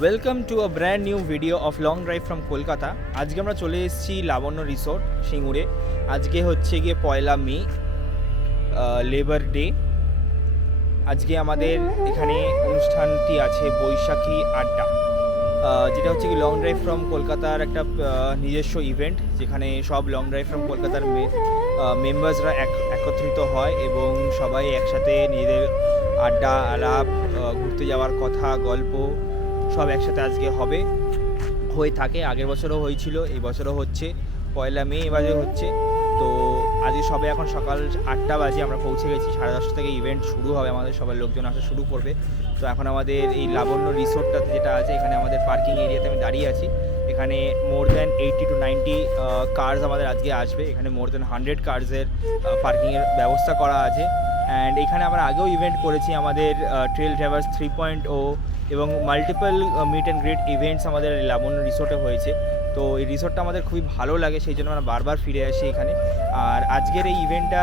Welcome to a brand new video of long drive from Kolkata. আজকে আমরা চলে এসেছি লাবণ্য রিসোর্ট সিঙ্গুরে। আজকে হচ্ছে গিয়ে 1 মে, লেবার ডে। আজকে আমাদের এখানে অনুষ্ঠানটি আছে বৈশাখী আড্ডা, যেটা হচ্ছে কি লং ড্রাইভ ফ্রম কলকাতার একটা নিজস্ব ইভেন্ট, যেখানে সব লং ড্রাইভ ফ্রম কলকাতার মেম্বার্সরা একত্রিত হয় এবং সবাই একসাথে নিজেদের আড্ডা আলাপ, ঘুরতে যাওয়ার কথা, গল্প সব একসাথে আজকে হয়ে থাকে। আগের বছরও হয়েছিল, এই বছরও হচ্ছে। 1 মে এবারে হচ্ছে। তো আজকে সবে এখন সকাল 8টা বাজে আমরা পৌঁছে গেছি। 10:30 থেকে ইভেন্ট শুরু হবে, আমাদের সবার লোকজন আসা শুরু করবে। তো এখন আমাদের এই লাবণ্য রিসোর্টটাতে যেটা আছে, এখানে আমাদের পার্কিং এরিয়াতে আমি দাঁড়িয়ে আছি। এখানে মোর দ্যান 80 to 90 কার্স আমাদের আজকে আসবে। এখানে মোর দ্যান 100 কার্সের পার্কিংয়ের ব্যবস্থা করা আছে। অ্যান্ড এখানে আমরা আগেও ইভেন্ট করেছি, আমাদের ট্রেল ড্রাইভার্স 3.0 এবং multiple meet and greet events আমাদের লাবণ্য রিসোর্টে হয়েছে। তো এই রিসোর্টটা আমাদের খুবই ভালো লাগে, সেই জন্য আমরা বারবার ফিরে আসি এখানে। আর আজকের এই ইভেন্টটা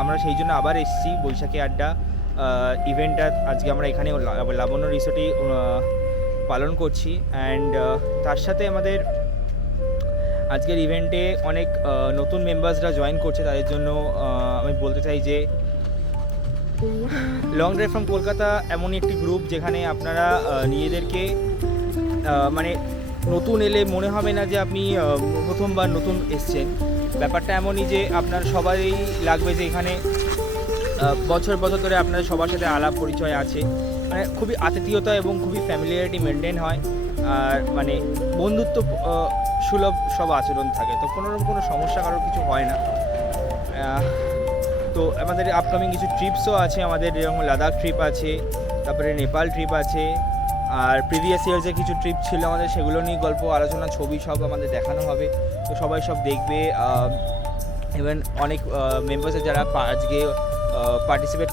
আমরা সেই জন্য আবার এসেছি, বৈশাখী আড্ডা ইভেন্টটা আজকে আমরা এখানে লাবণ্য রিসোর্টেই পালন করছি। অ্যান্ড তার সাথে আমাদের আজকের ইভেন্টে অনেক নতুন মেম্বার্সরা জয়েন করছে। তাদের জন্য আমি বলতে চাই যে লং ড্রাইভ ফ্রম কলকাতা এমনই একটি গ্রুপ যেখানে আপনারা নিজেদেরকে মানে নতুন এলে মনে হবে না যে আপনি প্রথমবার নতুন এসছেন। ব্যাপারটা এমনই যে আপনার সবাই লাগবে যে এখানে বছর বছর ধরে আপনাদের সবার সাথে আলাপ পরিচয় আছে, মানে খুবই আতিথেয়তা এবং খুবই ফ্যামিলিয়ারিটি মেনটেন হয়। আর মানে বন্ধুত্ব সুলভ সব আচরণ থাকে। তো কোনো সমস্যা কারোর কিছু হয় না। তো আমাদের আপকামিং কিছু ট্রিপসও আছে, আমাদের যেরকম লাদাখ ট্রিপ আছে, তারপরে নেপাল ট্রিপ আছে। আর প্রিভিয়াস ইয়ার্সে কিছু ট্রিপ ছিল আমাদের, সেগুলো নিয়ে গল্প আলোচনা ছবি সব আমাদের দেখানো হবে। তো সবাই সব দেখবে। ইভেন অনেক মেম্বার্স যারা আজকে পার্টিসিপেট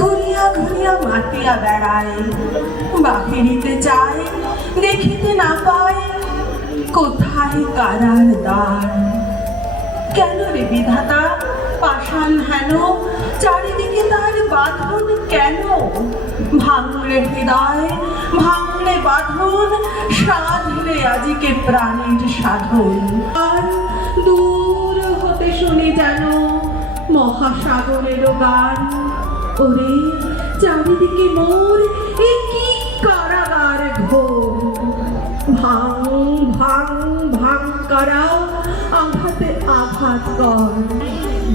ঘুরিয়া ঘুরিয়া মাতিয়া বেড়ায়, বাহিরিতে চায় দেখিতে না পায় কোথায় কারার দ্বার। কেন রে বিধাতা পাষাণ হেন, চারিদিকে তার বাঁধন কেন? ভাঙলে হৃদয় ভাঙলে বাঁধন, সাধলে আজিকে প্রাণীর সাধন। আর দূর হতে শুনি যেন মহাসাগরের গান। ওরে চারিদিকে মোর এ কি কারাগার ঘোর। ভাঙ ভাঙ ভাঙ করা, আঘাতে আঘাত কর।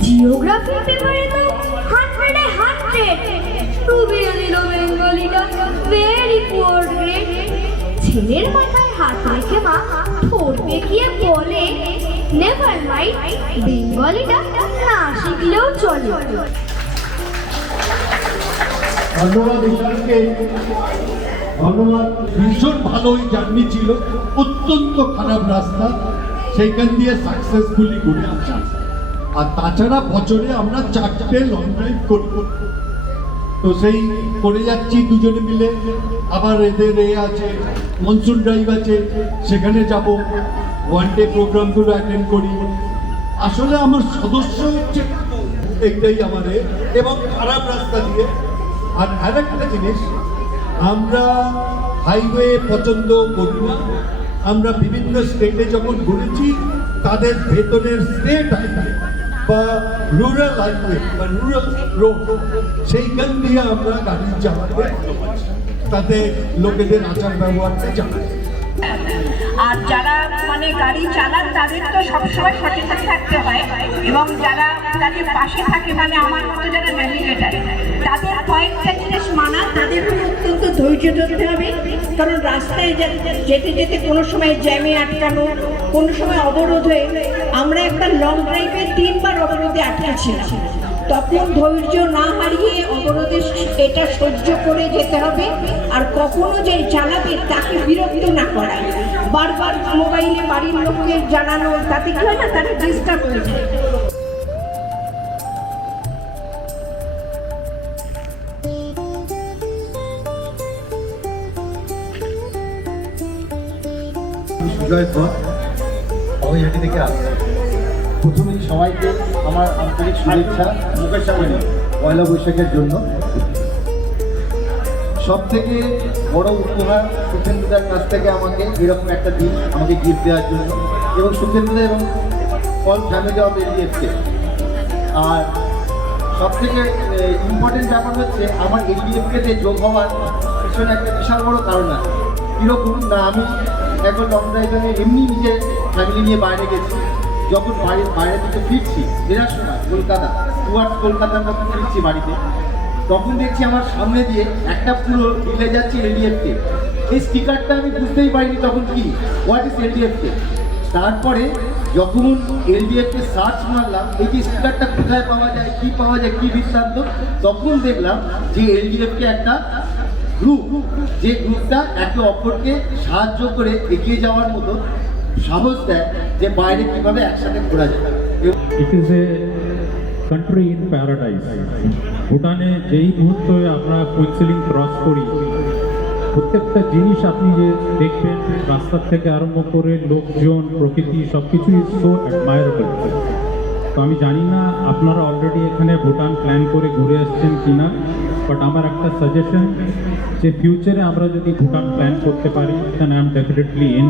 জিওগ্রাফি পেপারে তো 100 এ 100 রুবিয়া দিল বেঙ্গলিটা ভেরি পুয়ার গ্রেড। ছেলের মাথায় হাত রেখে মা ঠোঁট বেঁকিয়ে বলে, নেভার মাইন্ড, বেঙ্গলিটা না শিখলেও চলে। ধন্যবাদ ঈশ্বরকে, ধন্যবাদ। ভীষণ ভালো ওই জার্নি ছিল, অত্যন্ত খারাপ রাস্তা, সেইখান দিয়ে সাকসেসফুলি ঘুরে আসা। আর তাছাড়া বছরে আমরা 4টে লং ড্রাইভ করি, তো সেই করে যাচ্ছি দুজনে মিলে। আবার এদের আছে মনসুন ড্রাইভ আছে, সেখানে যাব। 1 ডে প্রোগ্রামগুলো অ্যাটেন্ড করি। আসলে আমার সদস্য হচ্ছে একটাই আমাদের, এবং খারাপ রাস্তা দিয়ে। আর আরেকটা জিনিস, আমরা হাইওয়ে পছন্দ করি না। আমরা বিভিন্ন স্টেটে যখন ঘুরেছি, তাদের ভেতরের স্টেট হাইওয়ে বা রুরাল হাইওয়ে বা রুরাল রোড, সেইখান দিয়ে আমরা গাড়ি চালাতে ভালোবাসি, তাতে লোকেদের আচার ব্যবহারটা জানাই। আর যারা মানে গাড়ি চালান তাদের তো সবসময় সচেতন থাকতে হয়, এবং যারা তাদের পাশে থাকে মানে আমার মতো যারা ন্যাভিগেটার, তাদের কয়েকটা জিনিস মানা, তাদের অত্যন্ত ধৈর্য ধরতে হবে। কারণ রাস্তায় যেতে যেতে কোনো সময় জ্যামে আটকানো, কোনো সময় অবরোধ হয়ে, আমরা একটা লং ড্রাইভে 3 বার অবরোধে আটকেছিলাম। তখন ধৈর্য না হারিয়ে অবরোধে এটা সহ্য করে যেতে হবে। আর কখনো যে চালাবে তাকে বিরক্ত না করা, বারবার মোবাইলে বাড়ির লোককে জানানো, তাতে কি হয় না, তারা ডিস্টার্ব হয়ে যায়। সুজয় ধর অবৈহাটি থেকে আসছে। প্রথমেই সবাইকে আমার আন্তরিক শুভেচ্ছা, মুকেশ সামনে 1 বৈশাখের জন্য। সব থেকে বড় উপহার সুখেন্দুদার কাছ থেকে আমাকে এরকম একটা দিন আমাকে গিফট দেওয়ার জন্য, এবং সুখেন্দুদা এবং অল ফ্যামিলি অফ এলডিএফকে। আর সব থেকে ইম্পর্টেন্ট ব্যাপার হচ্ছে আমার এলডিএফকে যোগ হওয়ার পিছনে একটা বিশাল বড় কারণ আছে। কীরকম না, আমি একবার লং ড্রাইভে এমনি নিজের ফ্যামিলি নিয়ে বাইরে গেছি। যখন বাইরে থেকে ফিরছি ফেরার সময় কলকাতার মধ্যে ফিরছি বাড়িতে, তখন দেখছি আমার সামনে দিয়ে একটা পুরো মিলে যাচ্ছে এলডিএফকে। এই স্টিকারটা আমি বুঝতেই পারিনি তখন কি হোয়াট ইজ এলডিএফকে। তারপরে যখন এলডিএফকে সার্চ মারলাম এই যে স্টিকারটা কোথায় পাওয়া যায়, কী বৃত্তান্ত, তখন দেখলাম যে এলডিএফকে একটা গ্রুপ, যে গ্রুপটা একে অপরকে সাহায্য করে এগিয়ে যাওয়ার মতো সাহস দেয় যে বাইরে কীভাবে একসাথে ঘোরা যায়। It is a country in paradise. ভুটানে যেই মুহূর্তে আমরা কুইন্সিলিং ক্রস করি, প্রত্যেকটা জিনিস আপনি যে দেখবেন, রাস্তার থেকে আরম্ভ করে লোকজন, প্রকৃতি, সব কিছুই সো অ্যাডমায়ারেবল। তো আমি জানি না আপনারা অলরেডি এখানে ভুটান প্ল্যান করে ঘুরে আসছেন কি না, বাট আমার একটা সাজেশন যে ফিউচারে আমরা যদি ভুটান প্ল্যান করতে পারি, then I am definitely in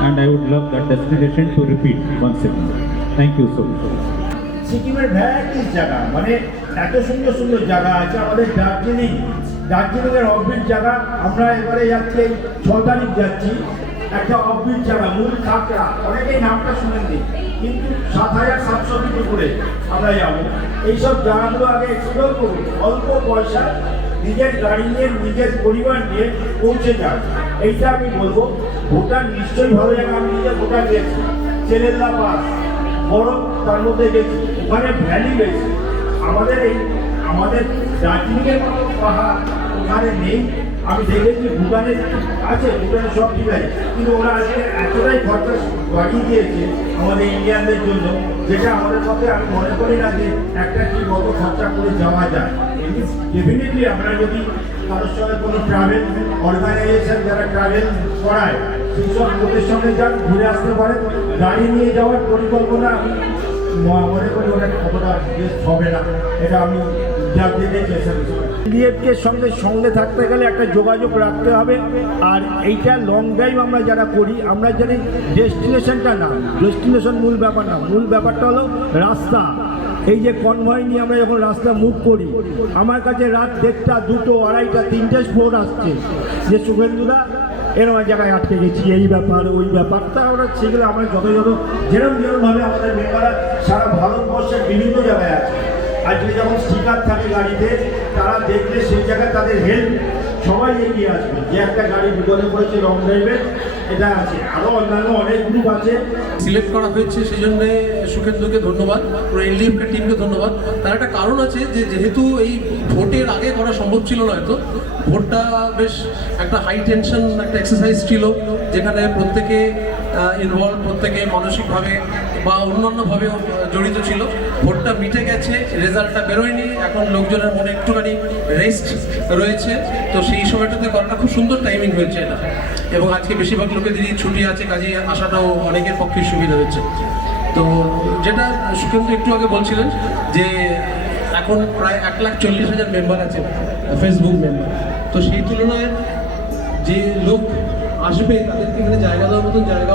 and I would love that destination to repeat once again. Thank you so much. সিকিমের ভ্যারাইটিস জায়গা, মানে এত সুন্দর সুন্দর জায়গা আছে। আমাদের দার্জিলিংয়ের অফবিট জায়গা, আমরা এবারে যাচ্ছি এই 6 তারিখ যাচ্ছি, একটা অফবিট জায়গা মূল কাঁকড়া, অনেকেই নামটা শুনেননি, কিন্তু 7,700 ফিট উপরে আমরা যাবো। এইসব জায়গাগুলো আগে এক্সপ্লোর করুন, অল্প পয়সা নিজের গাড়ি নিয়ে নিজের পরিবার নিয়ে পৌঁছে যান। এইটা আমি বলবো। ভুটান নিশ্চয়ই ভালো জায়গা, আমি নিজে ভুটান গেছি, চেলেল্লা পাস, বরফ তার মধ্যে গেছি, ওখানে ভ্যালি বেশি। আমাদের দার্জিলিংয়ের মতো পাহাড় ওখানে নেই। আমি দেখেছি ভুটানে আছে, ভুটানে সব ঠিক আছে, কিন্তু ওরা আজকে এতটাই খরচা বাড়িয়ে দিয়েছে আমাদের ইন্ডিয়ানদের জন্য, যেটা আমাদের পক্ষে আমি মনে করি না যে একটা কি কত খরচা করে যাওয়া যায়। ডেফিনেটলি আমরা যদি কারোর সঙ্গে কোনো ট্রাভেল অর্গানাইজেশন যারা ট্রাভেল করায় সেই সব লোকের সঙ্গে যান, ঘুরে আসতে পারে। গাড়ি নিয়ে যাওয়ার পরিকল্পনা আমি মনে করি ওটা কতটা বেস্ট হবে না, এটা আমি যা দেখেছি। এলডিএফকে সঙ্গে থাকতে গেলে একটা যোগাযোগ রাখতে হবে। আর এইটা লং ড্রাইভ আমরা যারা করি, আমরা জানি ডেস্টিনেশনটা না, ডেস্টিনেশন মূল ব্যাপার না, মূল ব্যাপারটা হলো রাস্তা। এই যে কনভয় নিয়ে আমরা যখন রাস্তা মুভ করি, আমার কাছে রাত 1:30, 2টো, 2:30, 3টে ফোন আসছে যে শুভেন্দুদা এরকম জায়গায় আটকে গেছি, এই ব্যাপার ওই ব্যাপার। তা আমরা সেগুলো আমরা যথাযথ যেরকমভাবে আমাদের মেম্বাররা সারা ভারতবর্ষের বিভিন্ন জায়গায় আছে। আজকে যখন স্টিকার থাকে গাড়িতে, তারা দেখলে সেই জায়গায় তাদের হেল্প সবাই এগিয়ে আসবে, যে একটা গাড়ি বিপদে পড়েছে লং ড্রাইভে, এটা আছে। আরও অন্যান্য অনেক গ্রুপ আছে। সিলেক্ট করা হয়েছে, সেই জন্য সুখেন্দুকে ধন্যবাদ, পুরো এলডিএফকে টিমকে ধন্যবাদ। তার একটা কারণ আছে যে যেহেতু এই ভোটের আগে করা সম্ভব ছিল না, হয়তো ভোটটা বেশ একটা হাই টেনশন একটা এক্সারসাইজ ছিল, যেখানে প্রত্যেকে ইনভলভ, প্রত্যেকে মানসিকভাবে বা অন্যান্যভাবে জড়িত ছিল। ভোটটা মিটে গেছে, রেজাল্টটা বেরোয়নি, এখন লোকজনের মনে একটুখানি রেস্ট রয়েছে। তো সেই সময়টাতে করাটা খুব সুন্দর টাইমিং হয়েছে এটা, এবং আজকে বেশিরভাগ লোকেদেরই ছুটি আছে, কাজে আসাটাও অনেকের পক্ষে সুবিধা হচ্ছে। তো যেটা সুখেন্দু একটু আগে বলছিলেন যে এখন প্রায় 1,40,000 মেম্বার আছে, ফেসবুক মেম্বার। তো সেই তুলনায় যে লোক আসবে তাদেরকে এখানে জায়গা দেওয়ার মতন জায়গা,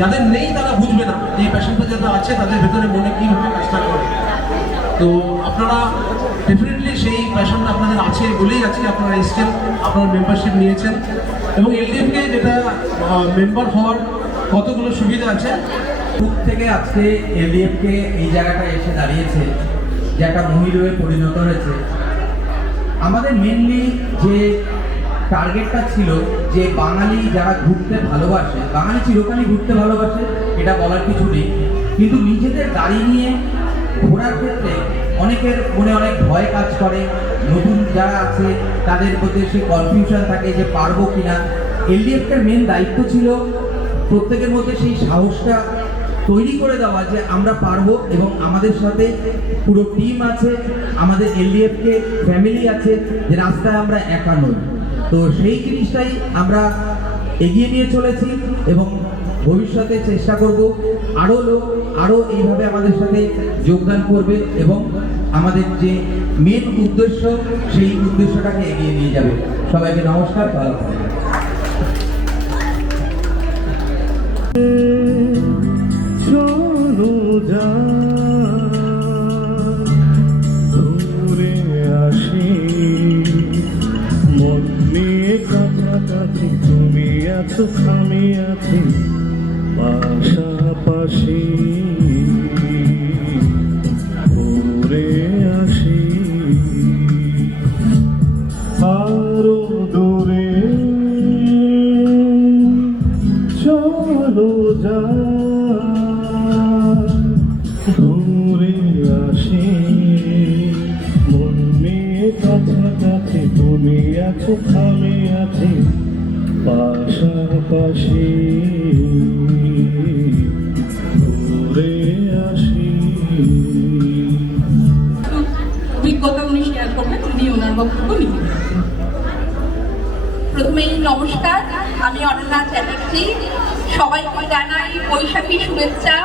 যাদের নেই তারা বুঝবে না এই প্যাশনটা যারা আছে তাদের ভেতরে মনে কীভাবে কাজটা করে। তো আপনারা ডেফিনেটলি সেই প্যাশনটা আপনাদের আছে বলেই আছে, আপনারা এসছেন, আপনারা মেম্বারশিপ নিয়েছেন। এবং এলডিএফকে যেটা মেম্বার হওয়ার কতগুলো সুবিধা আছে, দূর থেকে আজকে এলডিএফকে এই জায়গাটা এসে দাঁড়িয়েছে, যে একটা মহিলা হয়ে পরিণত হয়েছে। আমাদের মেনলি যে টার্গেটটা ছিল যে বাঙালি যারা ঘুরতে ভালোবাসে, বাঙালি চিরকালই ঘুরতে ভালোবাসে, এটা বলার কিছু নেই, কিন্তু নিজেদের গাড়ি নিয়ে ঘোরার ক্ষেত্রে অনেকের মনে অনেক ভয় কাজ করে। নতুন যারা আছে তাদের মধ্যে সেই কনফিউশন থাকে যে পারবো কিনা। এলডিএফের মেন দায়িত্ব ছিল প্রত্যেকের মধ্যে সেই সাহসটা তৈরি করে দেওয়া যে আমরা পারবো, এবং আমাদের সাথে পুরো টিম আছে, আমাদের এলডিএফকে ফ্যামিলি আছে, যে রাস্তায় আমরা একা নই। তো সেই জিনিসটাই আমরা এগিয়ে নিয়ে চলেছি, এবং ভবিষ্যতে চেষ্টা করব আরও লোক আরও এইভাবে আমাদের সাথে যোগদান করবে, এবং আমাদের যে মেন উদ্দেশ্য, সেই উদ্দেশ্যটাকে এগিয়ে নিয়ে যাবে। সবাইকে নমস্কার, ভালো থাকবেন। ঘুরে আসি মন নিয়ে কাছাকাছি, তুমি আছো আমি আছি পাশাপাশি। ঘুরে আসি আরো দূরে চলো যা, ঘুরে আসি মন নিয়ে কাছাকাছি, তুমি আছো আমি আছি পাশাপাশি। ঘুরে আসি। অভিজ্ঞতা উনি শেয়ার করবেন, উনি ওনার বক্তব্য নিবেন। প্রথমেই নমস্কার, আমি অনন্যা চ্যাটার্জি। সবাইকে জানাই বৈশাখী শুভেচ্ছা।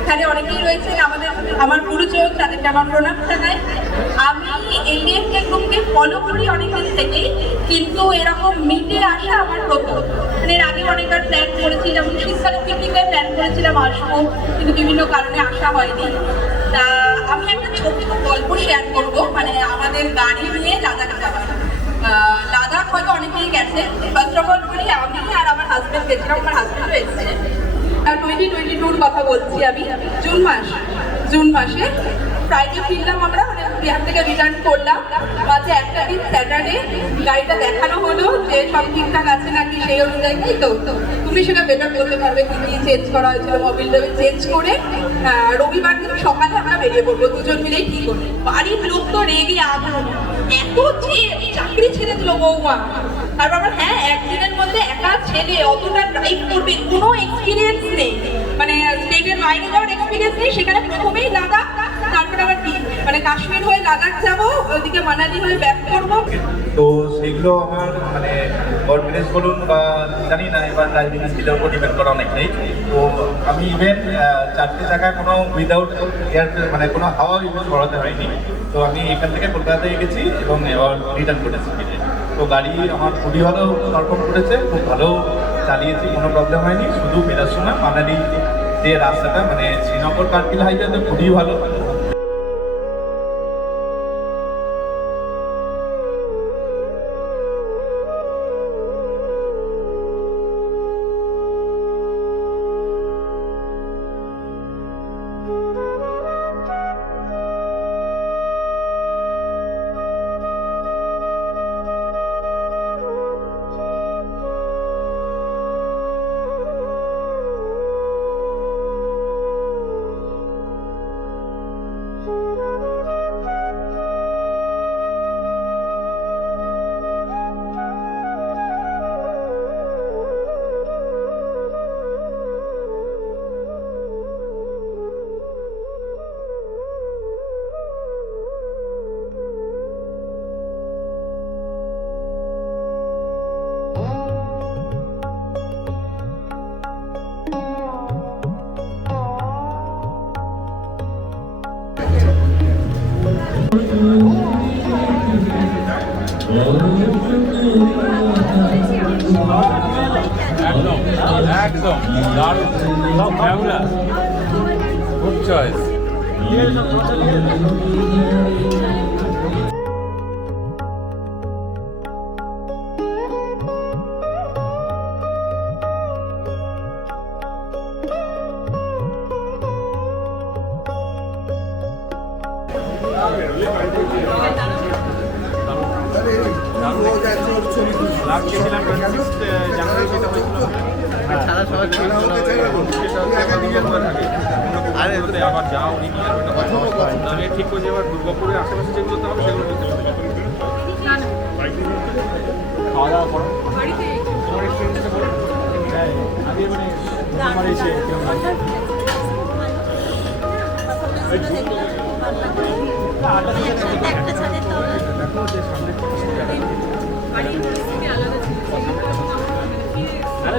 এখানে অনেকেই রয়েছেন আমার গুরুজন, তাদেরকে আমার প্রণাম জানাই। আমি এলডিএফকে গ্রুপকে ফলো করি অনেকদিন থেকেই, কিন্তু এরকম মিটে আসা আমার প্রথম। মানে এর আগে অনেকবার প্ল্যান করেছি, যেমন শীতকালে পিকনিকে প্ল্যান করেছিলাম আসবো, কিন্তু বিভিন্ন কারণে আসা হয়নি। তা আমি একটা ছোট্ট গল্প শেয়ার করবো, মানে আমাদের গাড়ি নিয়ে লাদাখ যাওয়া। লাদাখ হয়তো অনেকেই গেছে। ফার্স্ট অফ অল বলি, আমি আর আমার হাজব্যান্ড গেছিলাম, আমার হাজব্যান্ডও এসেছে। 2022 কথা বলছি আমি, জুন মাসে ফ্রাইডে ফিরলাম আমরা, মানে বিহার থেকে রিটার্ন করলাম। মাঝে একটা দিন স্যাটারডে গাড়িটা দেখানো হলো যে সব ঠিকঠাক আছে নাকি, সেই অনুযায়ী তো তুমি সেটা বেটার বলতে পারবে কি কি চেঞ্জ করা হয়েছিল। মোবিল টেবিল চেঞ্জ করে রবিবার দিন সকালে আমরা বেরিয়ে পড়বো, দুজন মিলেই ঠিক করে। বাড়ির লোক তো রেগে আগুন, এত যে চাকরি ছেড়ে দিল বৌমা। আর বাবা হ্যাঁ, একদিনের মধ্যে একা ছেলে অতটা ড্রাইভ করবে, কোনো এক্সপিরিয়েন্স নেই, মানে স্টেটের বাইরে যাওয়ার এক্সপিরিয়েন্স নেই। সেখানে প্রথমেই লাদাখ, তারপরে আবার কি মানে কাশ্মীর হয়ে লাদাখ যাবো, ওইদিকে মানালি হয়ে ব্যাক করবো। তো সেগুলো আমার মানে কনফিডেন্স বলুন বা জানি না, এবার ড্রাইভিং স্কিলের উপর ডিপেন্ড করা অনেকটাই। তো আমি ইভেন 4টে জায়গায় কোনো উইদাউট এয়ার মানে কোনো হাওয়া ইউজ করাতে হয়নি। তো আমি এখান থেকে কলকাতায় গেছি এবং এবার রিটার্ন করেছি। তো গাড়ি আমার খুবই ভালো পারফর্ম করেছে, খুব ভালো চালিয়েছি, কোনো প্রবলেম হয়নি। শুধু ফেরার সময় মানালি যে রাস্তাটা মানে শ্রীনগর কার্গিল হাইওয়েতে খুবই ভালো। একদম দারুণ, সব ফ্যাবুলাস, গুড চয়েস। আবার যাও আমি ঠিক করছি, এবার দুর্গাপুরের আশেপাশে যেগুলো তো হবে সেগুলো করতে হবে। খাওয়া দাওয়া করো, আমি মানে আমার এসে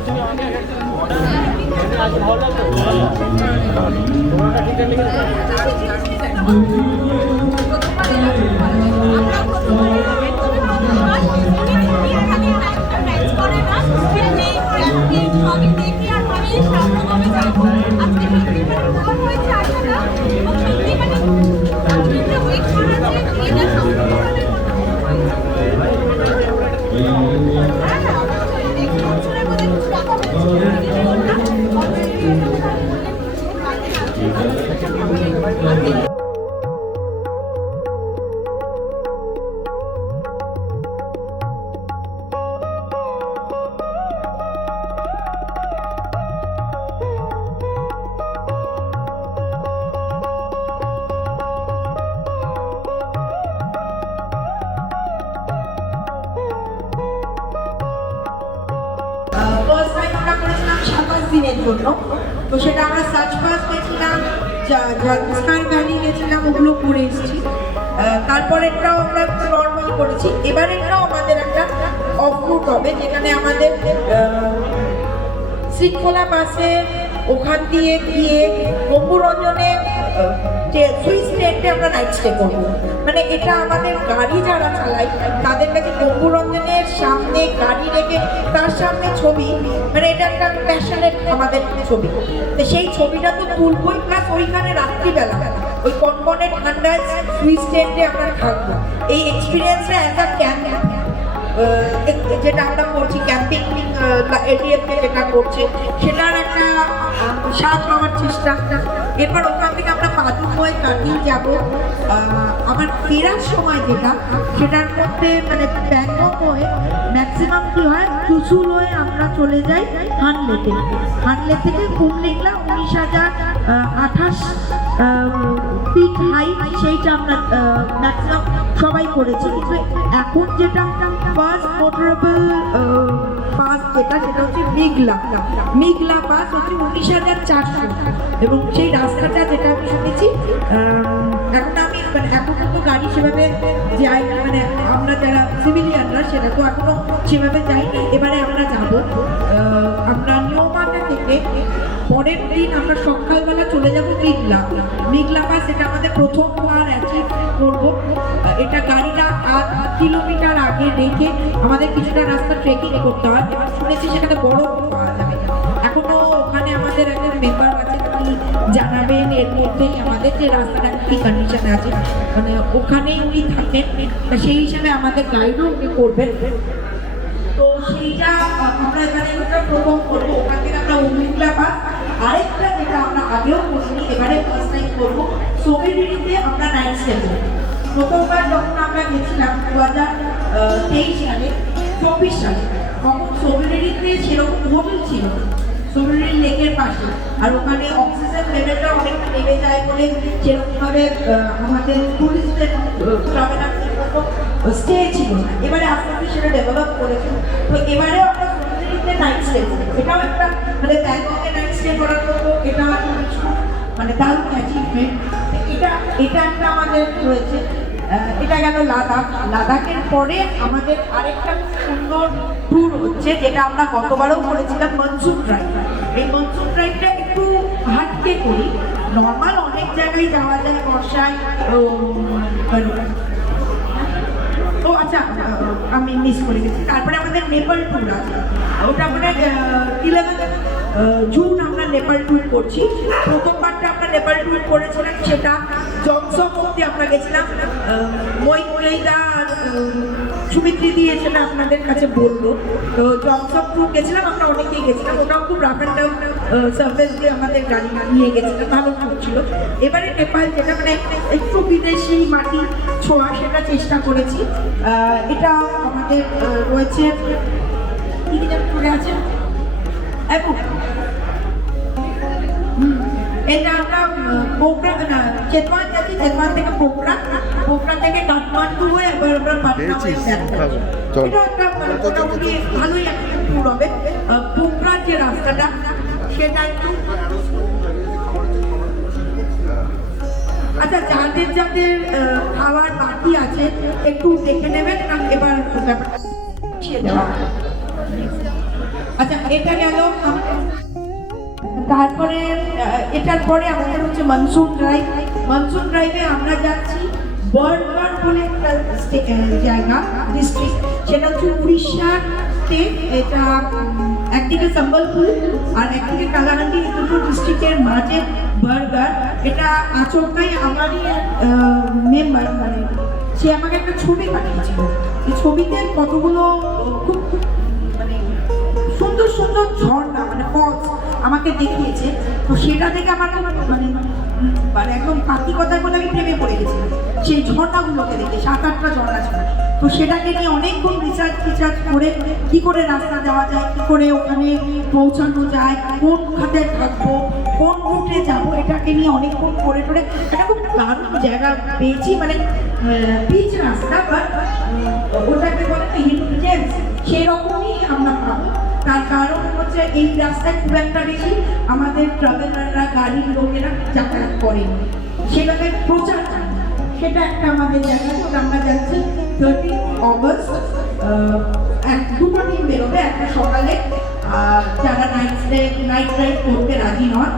তুমি আমাকে ভালো লাগলো। ফার্স্ট টাইম আমরা করেছিলাম 27 দিনের জন্য। তো সেটা আমরা সার্চ পাস গেছিলাম, জালস্কার ভ্যালি গেছিলাম, ওগুলো ঘুরে এসেছি। তারপরেরটাও আমরা নর্মাল করেছি। এবারেরটাও আমাদের একটা অফ রুট হবে, যেখানে আমাদের শৃঙ্খলা পাসে ওখান দিয়ে গিয়ে গম্বুরঞ্জনে যে সুইস টেন্টে আমরা নাইট স্টে করবো। মানে এটা আমাদের গাড়ি যারা চালায় তাদের কাছে গম্বুরঞ্জনের সামনে গাড়ি রেখে তার সামনে ছবি, মানে এটা একটা প্যাশনেট আমাদের ছবি। তো সেই ছবিটা তো তুলবই, প্লাস ওইখানে রাত্রিবেলা ওই কনকনে ঠান্ডায় সুইস টেন্টে আমরা থাকবো। এই এক্সপিরিয়েন্সটা একটা ক্যাম্প যেটা আমরা করছি, ক্যাম্পিং এডিএফকে যেটা করছে সেটার একটা স্বাদ পাওয়ার চেষ্টা। এরপর ওখান থেকে আমরা পাদুক হয়ে কাটিয়ে যাব। আমার ফেরার সময় যেটা, সেটার মধ্যে মানে ব্যাংকক হয়ে ম্যাক্সিমাম কী হয়, চুসুল হয়ে আমরা চলে যাই হানলেতে। হানলে থেকে কুমলিংলা 19,028 ফিট হাইট, সেইটা আমরা ম্যাক্সিমাম সবাই করেছি। কিন্তু এখন যেটা ফার্স্ট মোটরেবল পাস যেটা, সেটা হচ্ছে মেঘলা পাস হচ্ছে 19,400, এবং সেই রাস্তাটা যেটা আমি শুনেছি, এখন আমি মানে এখন তো গাড়ি সেভাবে যাই না, মানে আমরা যারা সিভিলিয়ানরা সেটা তো এখনো সেভাবে যাইনি। এবারে আমরা যাব, আমরা নিয়মাটা থেকে পরের দিন আমরা সকালবেলা চলে যাব মেঘলা পাস। এটা আমাদের প্রথমবার অ্যাচিভ করবো। এটা গাড়িটা 8 কিলোমিটার আগে রেখে আমাদের কিছুটা রাস্তা ট্রেকিং করতে হয়, এবং শুনেছি সেখানে বরফ পাওয়া যাবে। এখনো ওখানে আমাদের একটা মেম্বার আছে, তিনি জানাবেন এর মধ্যেই আমাদের যে রাস্তাটা কী কন্ডিশনে আছে, মানে ওখানেই উনি থাকেন, সেই হিসাবে আমাদের গাইডও উনি করবেন। তো সেইটা আমরা এখানে প্রথম করবো। ওখান থেকে আমরা মেঘলা পাস, আরেকটা যেটা আমরা আগেও করিনি, এবারে ফার্স্ট টাইম করবো, সোমেরিতে আমরা নাইট স্টে করবো। প্রথমবার যখন আমরা গেছিলাম 2023 সালে 24 সালে, তখন সোমেরিতে সেরকম হোটেল ছিল, সোমেরি লেকের পাশে, আর ওখানে অক্সিজেন লেভেলটা অনেকটা নেমে যায় বলে সেরকমভাবে আমাদের টুরিস্টদের ট্রাভেলারদের মতো স্টে ছিল না। এবারে আস্তে আস্তে সেটা ডেভেলপ করেছে। তো এবারে আমরা সোমেরিতে নাইট স্টে করবো। এটাও একটা মানে ব্যাংককে নাইট স্টে করার মতো এটা মানে দারুণ অ্যাচিভমেন্ট। এটা একটা আমাদের রয়েছে। এটা গেল লাদাখের পরে আমাদের আরেকটা সুন্দর ট্যুর হচ্ছে, যেটা আমরা গতবারও করেছিলাম, মনসুন ড্রাইভ। এই মনসুন ড্রাইভটা একটু হাটকে করি, নর্মাল অনেক জায়গায় যাওয়া যায় বর্ষায়। ও আচ্ছা, আমি মিস করে গেছি। তারপরে আমাদের নেপাল ট্যুর আছে, ওটা আমরা 11 জুন আমরা নেপাল ট্যুর করছি। প্রথমবারটা আমরা নেপাল ট্যুর করেছিলাম, সেটা জংসক অব্দি আমরা গেছিলাম। মৈত্রেয়ীদা সুমিত্রি দিয়েছেন আপনাদের কাছে বললো। তো জংসক ট্যুর গেছিলাম, আমরা অনেকেই গেছিলাম। ওটাও খুব রাফ অ্যান্ড ডাউন সার্ভিস দিয়ে আমাদের গাড়ি নিয়ে গেছিলাম, ভালো ট্যুর ছিল। এবারে নেপাল যেটা মানে একটু বিদেশি মাটি ছোঁয়া, সেটা চেষ্টা করেছি। এটা আমাদের রয়েছে কি ট্যুরে আছে, এটা আমরা পোখরা না চেতওয়ান যাচ্ছি, চেতওয়ান থেকে পোখরা থেকে কাঠমান্ডু হয়ে এবার আমরা পাটনা হয়ে যাচ্ছি। এটা একটা মোটামুটি ভালোই একটা ট্যুর হবে। পোখরার যে রাস্তাটা সেটা একটু আচ্ছা, যাদের খাওয়ার বাকি আছে একটু দেখে নেবেন, কারণ এবার ব্যাপারটা দেওয়া। আচ্ছা, এটা গেল। তারপরে এটার পরে আমাদের হচ্ছে মনসুন ড্রাইভে আমরা যাচ্ছি। বার্গার বলে একটা জায়গা ডিস্ট্রিক্ট, সেটা হচ্ছে উড়িষ্যাতে। এটা একদিকে সম্বলপুর আর একদিকে কালাহান্ডি, দুটো ডিস্ট্রিক্টের মাঝে বরগড়। এটা আচমকাই আমারই মেম্বার, মানে সে আমাকে একটা ছবি পাঠিয়েছিল। এই ছবিতে কতগুলো খুব মানে সুন্দর সুন্দর ঝর্ণা, মানে ফলস আমাকে দেখিয়েছে। তো সেটা দেখে আমার মানে একদম পাতিকতার বলে আমি প্রেমে পড়ে গেছিলাম সেই ঝর্ণাগুলোকে দেখে। 7-8টা ঝর্ণা ছিল। তো সেটাকে নিয়ে অনেকক্ষণ রিসার্চ করে কি করে রাস্তা যাওয়া যায়, কি করে ওখানে পৌঁছানো যায়, কোন খাতে থাকবো, কোন রুটে যাবো, এটাকে নিয়ে অনেকক্ষণ করে এটা খুব দারুণ জায়গা পেয়েছি। মানে পিচ রাস্তা, বাট ওটাকে বলে না হিডেন জেমস, সেরকমই আমরা পাবো। তার কারণ হচ্ছে এই রাস্তায় খুব একটা বেশি আমাদের ট্রাভেলাররা, গাড়ির লোকেরা যাতায়াত করেন, সেটাকে প্রচার চান। সেটা একটা আমাদের জায়গা। আমরা যাচ্ছি 30 অগস্ট। দুটো টিম বেরোবে, একটা সকালে, যারা নাইট ড্রাইভ করতে রাজি নন,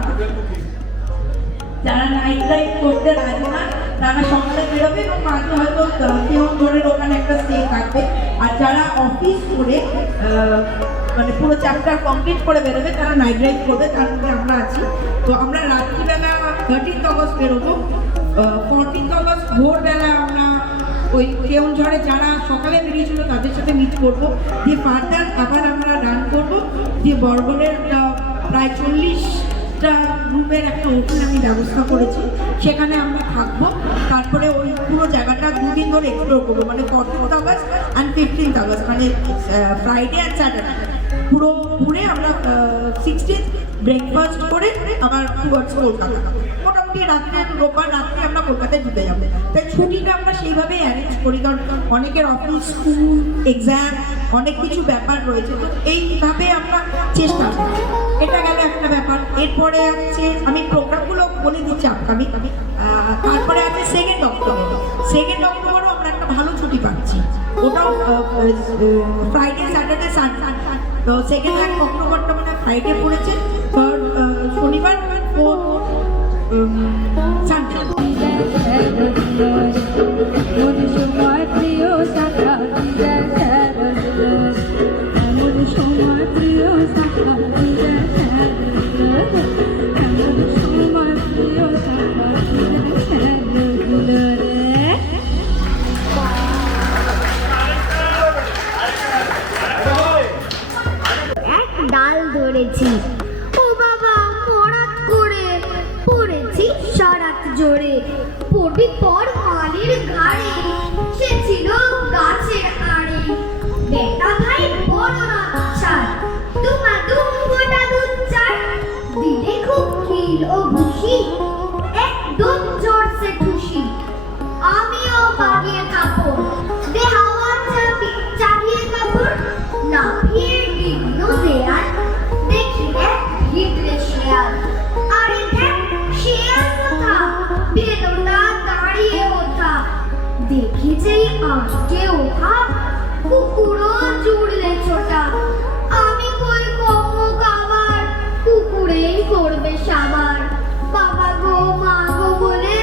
তারা সকালে বেরোবে এবং মাঝে হয়তো কেউধরের ওখানে একটা স্টে থাকবে। আর যারা অফিস করে মানে পুরো চ্যাপ্টার কমপ্লিট করে বেরোবে, তারা নাইট ড্রাইভ করবে। তার মধ্যে আমরা আছি। তো আমরা রাত্রিবেলা 13 অগস্ট বেরোবো। 14 অগস্ট ভোরবেলা আমরা ওই কেউঝড়ে যারা সকালে বেরিয়েছিল তাদের সাথে মিট করবো, দিয়ে ফার্দার আবার আমরা রান করবো, দিয়ে বরগড়ের প্রায় 40টা রুমের একটা হোটেল আমি ব্যবস্থা করেছি, সেখানে আমরা থাকবো। তারপরে ওই পুরো জায়গাটা 2 দিন ধরে এক্সপ্লোর করবো, মানে 14 অগস্ট অ্যান্ড 15 অগস্ট, মানে ফ্রাইডে অ্যান্ড স্যাটারডে পুরো ঘুরে আমরা 16 ব্রেকফাস্ট করে আবার টুয়ার্ডস কলকাতা। মোটামুটি রোববার রাত্রে আমরা কলকাতায় ঢুকে যাবো। তাই ছুটিটা আমরা সেইভাবেই অ্যারেঞ্জ করি, কারণ অনেকের অফিস, স্কুল, এক্সাম, অনেক কিছু ব্যাপার রয়েছে। তো এইভাবে আমরা চেষ্টা করি। এটা গেলে একটা ব্যাপার। এরপরে আছে, আমি প্রোগ্রামগুলো বলে দিচ্ছি আপকামিং। তারপরে আছে 2 অক্টোবর। 2 অক্টোবরও আমরা একটা ভালো ছুটি পাচ্ছি। ওটাও ফ্রাইডে, স্যাটারডে, সানডে। তো 2 অক্টোবরটা মানে ফ্রাইডে পড়েছে, 3rd শনিবার, 4th সানডে। এক ডাল ধরেছি, ও বাবা মরাত করে পড়েছি সারাত জোরে, পড়বি পর মালির ঘাড়ে, সে ছিল গাছের আড়ে। বেটা ভাই বড় না ছাড়, তোমা দুটা দুধ চার, দিলে খুব খিল ও খুশি, একদম জোরসে খুশি। আমিও বাগিয়ে কাপড়, দে হাওয়া চাপিয়ে কাপড়, না ফিরে ডিগ্ন দেয়াল, দেখি রে ভিতরে শেয়াল। আরে দেখ শেয়াল কোথা, বেদনা দাঁড়িয়ে ওঠা, দেখি যেই আজকে ওঠা, কুকুরও জুড়লে ছোটা। আমি কই কম খাবার, কুকুরেই করবে সাবার। বাবা গো মা গো বলে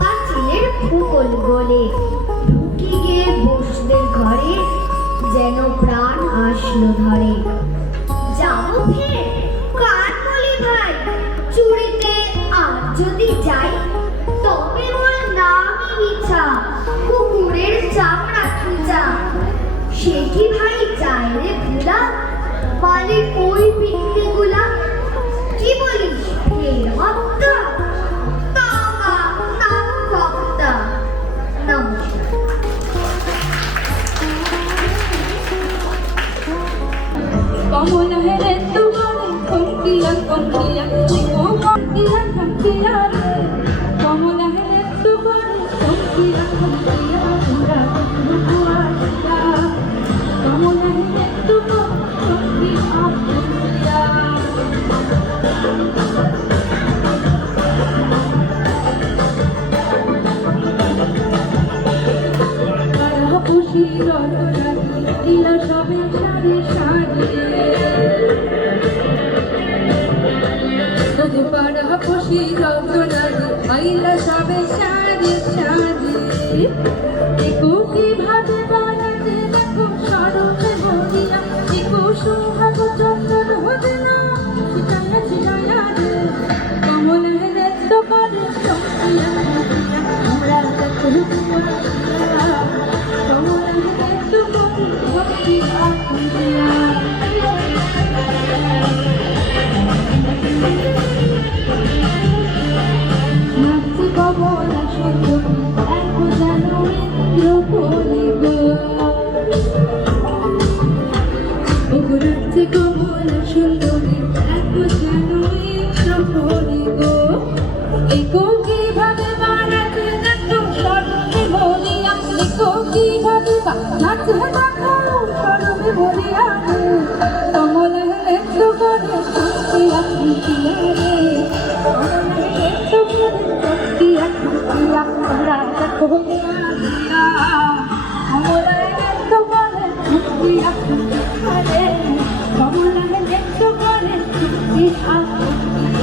পাঁচিলের ফুকল গলে, ঢুকে গিয়ে বসবে ঘরে, যেন প্রাণ আসলো ধরে। যাবো ফের কার বলি ভাই, চুরিতে আজ যদি যাই, তবে মোর নামই মিছা, কুকুরের চামড়া খুঁজা। সে কি ভাই যায় রে ভুলা, বালির ওই পিকতে গুলা। কি বলিস ফের হত্যা, তামা নাম ভক্তা। নমস্কার। কমলা হেরে তোমারে কমকিয়া কমকিয়া, ও কমকিয়া কমকিয়া রে, কমলা হেরে তোমারে কমকিয়া কমকিয়া, তোরা বুকুয়াশা, কমলা হেরে তোমারে কমকিয়া কমকিয়া। তারা খুশি রটরাটি দিল সবে সারি সারি, পাড়া পশি রতনারি আইলা সবে সারি সারি দেখো কিভাবে বানাতে দেখো সরবে মরিয়া দেখো সোহাগ চন্দন হতে না চিটায়া চিটায়া রে কমল হেরে তো করে সঙ্গিয়া আমরা দেখো কমল হেরে তো করে ভক্তি আকুলিয়া নাচি কমলা সুন্দর এক জানো ইন্দ্র পরিব ওগো নাচি কমলা সুন্দরী এক জানো ইন্দ্র পরিব এগো কিভাবে বানাতে দেখো সরবে বলিয়া এগো কিভাবে বানাতে দেখো সরবে বলিয়া কমলা হেলে তো করে সত্যিয়া খুঁটিয়া রে কমলা হেলে তো করে সত্যিয়া খুঁটিয়া আমরা দেখো দিয়া কমলা হেলে তো করে সত্যিয়া খুঁটিয়া রে কমলা হেলে তো করে সত্যিয়া খুঁটিয়া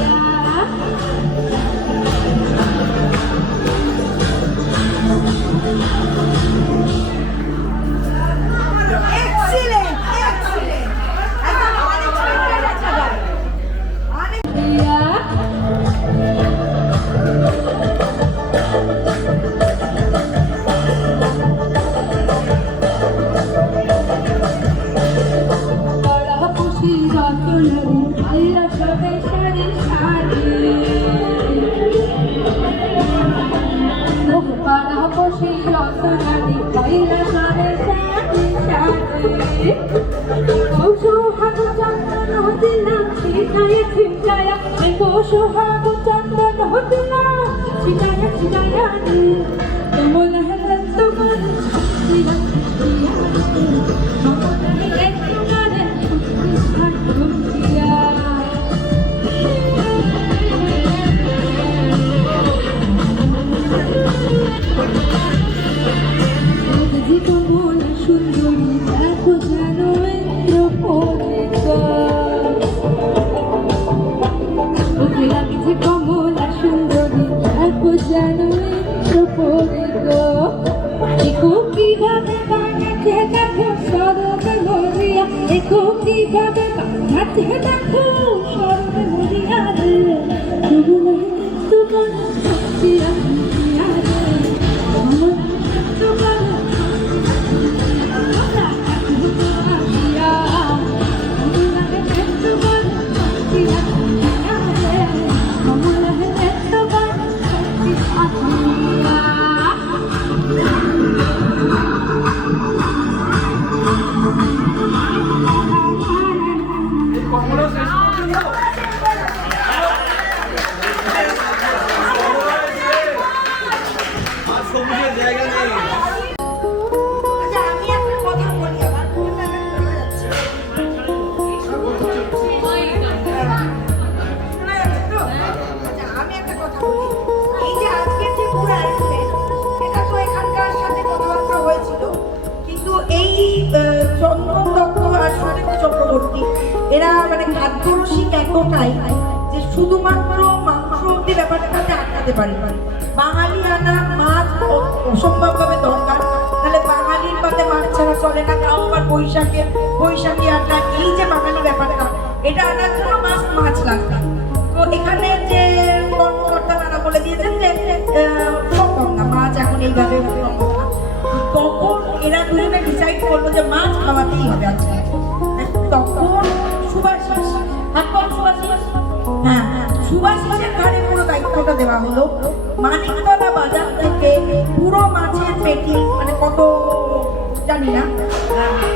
সোহাগ চন্দন হতে না ছিটায়া ছিটায়া রে কমলা হেলে তো করে সত্যিয়া খুঁটিয়া রে কমলা হেলে তো করে সত্যিয়া খুঁটিয়া জি কমলা সুন্দরী দেখো জানো ইন্দ্র পরিকা লাগছে কমলা সুন্দরী দেখো জানো ইন্দ্র পরিগ দেখো কিভাবে বানাতে দেখো সরবে মরিয়া দেখো কিভাবে বানাতে দেখো সরবে মরিয়া রে কমলা তো করে সত্যিয়া খুঁটিয়া রে কমলা তো করে সত্যিয়া কমলা তো করে সত্যিয়া খুঁটিয়া রে কমলা হেলে তো করে সত্যিয়া খুঁটিয়া এরা মানে খাদ্যরসিক এতটাই যে শুধুমাত্র মাংস অব্দি ব্যাপারটাতে আটকাতে পারে বাঙালি আনা মাছ অসম্ভবভাবে দরকার তাহলে বাঙালির পাতে মাছ ছাড়া চলে না তাও আবার বৈশাখী আটা এই যে বাঙালি ব্যাপারটা এটা আনার জন্য মাছ লাগবে তো এখানে যে কর্মকর্তা তারা বলে দিয়েছেন যে সম্ভব না মাছ এখন এইভাবে সম্ভব না তখন এরা দুজনে ডিসাইড করলো যে মাছ খাওয়াতেই হবে আজকে তখন সুভাষিসের ঘাড়ে পুরো দায়িত্বটা দেওয়া হলো মানিকতলা বাজার থেকে পুরো মাছের পেটি মানে কত জানি না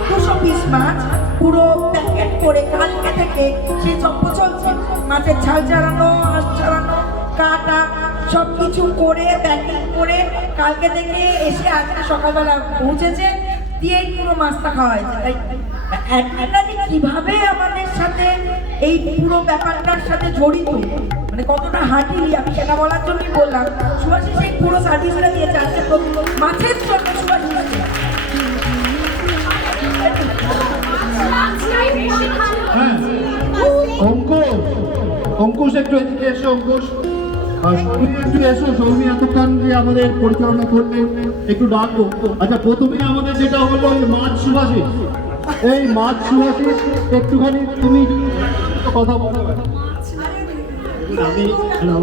200 পিস মাছ পুরো প্যাকেট করে কালকে থেকে সেই চক্র চলছে মাছের ঝাল ছাড়ানো আঁশ ছাড়ানো কাটা সব কিছু করে প্যাকিং করে কালকে থেকে এসে আজকে সকালবেলা পৌঁছেছে দিয়েই পুরো মাছটা খাওয়া হয়েছে তাই অ্যাডমিনরা যে কিভাবে আমাদের সাথে এই পুরো ব্যাপারটার সাথে জড়িত মানে কতটা হাঁটিলি আমি সেটা বলার জন্যই বললাম সুভাষিস এই পুরো সার্ভিসটা দিয়েছে আজকে মাছের জন্য সুভাষিস অঙ্কুশ অঙ্কুশ একটু এদিকে এসো, অঙ্কুশ। আর সৌমি একটু এসো, সৌমি এতক্ষণ যে আমাদের পরিচালনা করলেন একটু ডাকবো। আচ্ছা, প্রথমেই আমাদের যেটা হলো মাছ সুভাষিস, এই মাছ সুভাষিস একটুখানি তুমি কথা বলো। আমি হ্যালো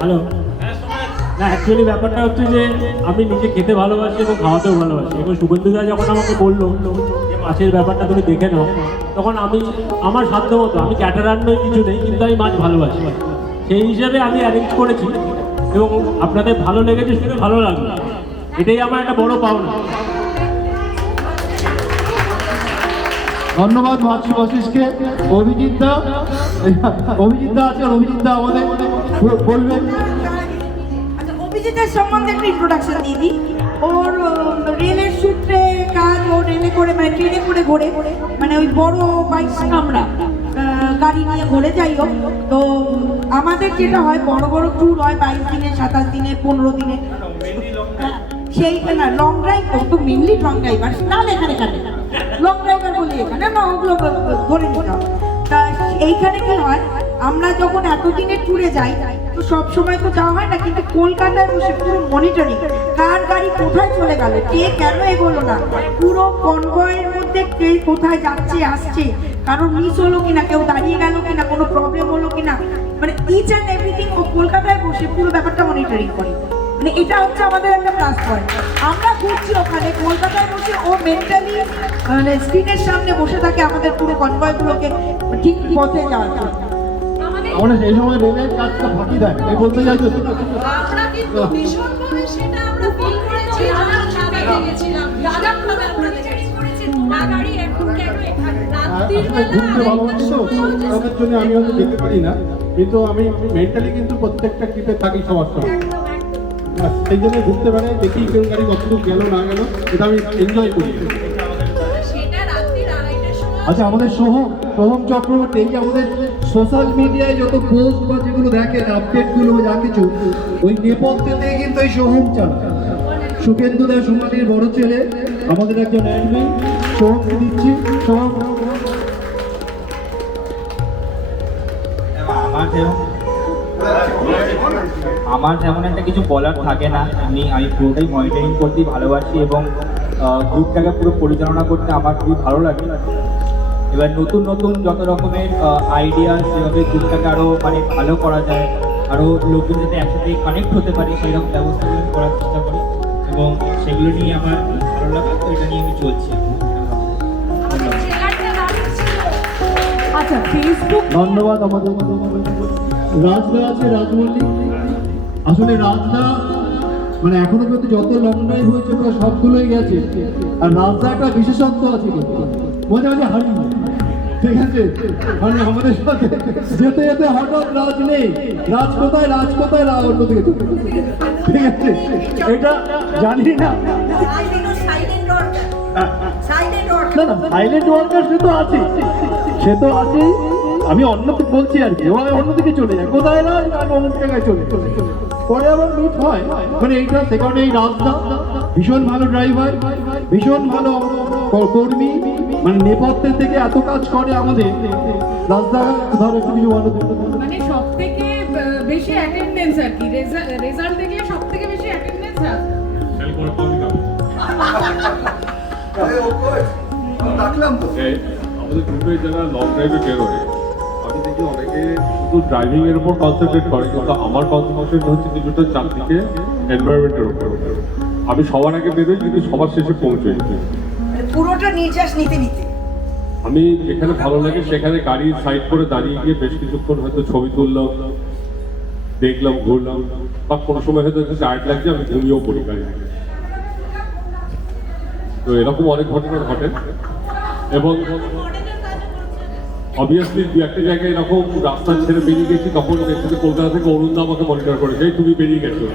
হ্যালো। না, অ্যাকচুয়ালি ব্যাপারটা হচ্ছে যে আমি নিজে খেতে ভালোবাসি এবং খাওয়াতেও ভালোবাসি, এবং শুভেন্দুদা যখন আমাকে বললো যে মাছের ব্যাপারটা তুমি দেখে নাও, তখন আমি আমার সাধ্য মতো, আমি ক্যাটারার নই, কিছু নেই, কিন্তু আমি মাছ ভালোবাসি, সেই হিসাবে আমি অ্যারেঞ্জ করেছি এবং আপনাদের ভালো লেগেছে, শুনে ভালো লাগলো, এটাই আমার একটা বড় পাওনা। ধন্যবাদ মাছ সুভাষিসকে। অভিজিৎ দা আছে, আর অভিজিৎ দা আমাদের বলবেন। আচ্ছা, অভিজিতের সম্বন্ধে একটা ইন্ট্রোডাকশন দিয়ে দিই। ওর রেলের সূত্রে কাজ, ও রেলে করে মানে ট্রেনে করে ঘোরে, মানে ওই বড় বাইক আমরা গাড়ি নিয়ে ঘোরে। যাই হোক, তো আমাদের যেটা হয় বড় বড় ট্যুর হয় 22 দিনে, 27 দিনে, 15 দিনে, সেই না লং ড্রাইভ, তো মেনলি লং ড্রাইভার না, এখানে লং ড্রাইভার বলি এখানে না, ওগুলো ধরে নিতে হবে। তা এইখানে কি হয়, আমরা যখন এতদিনের ট্যুরে যাই তো সব সময় তো যাওয়া হয় না, কিন্তু কলকাতায় বসে পুরো মনিটরিং, কার গাড়ি কোথায় চলে গেল, কে কেন এগোলো না, পুরো কনভয়ের মধ্যে কে কোথায় যাচ্ছে আসছে, কারণ মিস হলো কিনা, কেউ দাঁড়িয়ে গেল কিনা, কোনো প্রবলেম হলো কিনা, মানে ইচ অ্যান্ড এভরিথিং ও কলকাতায় বসে পুরো ব্যাপারটা মনিটরিং করে। মানে এটা হচ্ছে আমাদের একটা প্লাস পয়েন্ট। আমরা ঘুরছি ওখানে কলকাতায় বসে, ও মেন্টালি মানে স্ক্রিনের সামনে বসে থাকে আমাদের পুরো কনভয়গুলোকে ঠিক পথে যাওয়ার জন্য। আমরা সেই সময় রেলের কাজটা ফাঁকি দেয়, এই বলতে চাইছো তো? আমরা কিন্তু ভীষণভাবে সেটা আমরা ফিল করেছি, আমরা সাদা দেখেছিলাম, দাদাভাবে আমরা দেখেছি না গাড়ি এখন কেন এখানে রাত্রির বেলা ঘুরতে ভালোবাসি তো, তাদের জন্য আমি হয়তো যেতে পারি না, কিন্তু আমি মেন্টালি কিন্তু প্রত্যেকটা ট্রিপে থাকি সবার সঙ্গে, সেই জন্য ঘুরতে পারে, দেখি কেউ গাড়ি কতটুকু গেল না গেল, এটা আমি এনজয় করি। সেটা রাত্রির 2:30টার সময়। আচ্ছা, আমাদের সোহম চক্রবর্তী, এই যে আমাদের সোশ্যাল মিডিয়ায় যত পোস্ট বা যেগুলো দেখেন আপডেটগুলো যা কিছু, ওই নেপথ্যে থেকে কিন্তু এই সোহম চালায়। সুখেন্দু দা সোমালির বড় ছেলে, আমাদের একজন অ্যাডমিন, সোহম দিচ্ছি। সোহম, আমার তেমন একটা কিছু বলার থাকে না, আমি পুরোটাই মনিটরিং করতেই ভালোবাসি এবং গ্রুপটাকে পুরো পরিচালনা করতে আমার খুবই ভালো লাগে। এবার নতুন নতুন যত রকমের আইডিয়া, সেভাবে গ্রুপটাকে আরও মানে ভালো করা যায়, আরও লোকজন যাতে একসাথে কানেক্ট হতে পারে সেই রকম ব্যবস্থাগুলো করার চেষ্টা করি এবং সেগুলো নিয়ে আমার ভালো লাগে, তো এটা নিয়ে আমি চলছি। আচ্ছা, ফেসবুক ধন্যবাদ। আমাদের রাজদা আছে, রাজমল্লিক। আসলে রাজদা মানে এখনো পর্যন্ত যত লং ড্রাইভ হয়েছে প্রায় সবগুলোই গেছে, আর রাজদা একটা বিশেষত্ব আছে, মাঝে মাঝে হারিয়ে যায়, ঠিক আছে, মানে আমাদের সাথে যেতে যেতে হঠাৎ রাজ নেই, রাজ কোথায় অন্যদিকে, ঠিক আছে, এটা জানি না। না না, সাইলেন্ট ওয়ার্কার সে তো আছে, আমি অন্যদিকে বলছি আর কি, ওরা অন্যদিকে চলে যায়, কোথায় রাজ, আর অন্য জায়গায় চলে পরে আবার মিট হয়, মানে এইটা সেখানে এই রাজদা ভীষণ ভালো ড্রাইভার, ভীষণ ভালো কর্মী, মানে নেপথ্যের থেকে এত কাজ করে আমাদের রাজদা। ধরো একটু কিছু ভালো, মানে সবথেকে বেশি অ্যাটেন্ডেন্স আর কি, রেজাল্ট থেকে সবথেকে বেশি অ্যাটেন্ডেন্স আছে। আমাদের গ্রুপে যারা লং ড্রাইভে বেরোয়, আমি দেখি অনেকে শুধু ড্রাইভিং এর উপর কনসেন্ট্রেট করে, কিন্তু আমার কনসেন্ট্রেট হচ্ছে কিছুটা চারদিকে এনভায়রনমেন্টের উপর। আমি সবার আগে বেরোই কিন্তু সবার শেষে পৌঁছই, পুরোটা নির্যাস নিতে আমি যেখানে ভালো লাগে সেখানে গাড়ি সাইড করে দাঁড়িয়ে গিয়ে বেশ কিছুক্ষণ হয়তো ছবি তুললাম, দেখলাম, ঘুরলাম, বা কোনো সময় হয়তো টায়ার্ড লাগছে আমি ঘুমিয়েও পড়ি গাড়ি। তো এরকম অনেক ঘটনা ঘটে এবং অবভিয়াসলি দু একটা জায়গায় এরকম রাস্তা ছেড়ে বেরিয়ে গেছি, তখন দেখছি কলকাতা থেকে অরুণদা আমাকে মনিটর করেছে, এই তুমি বেরিয়ে গেছো।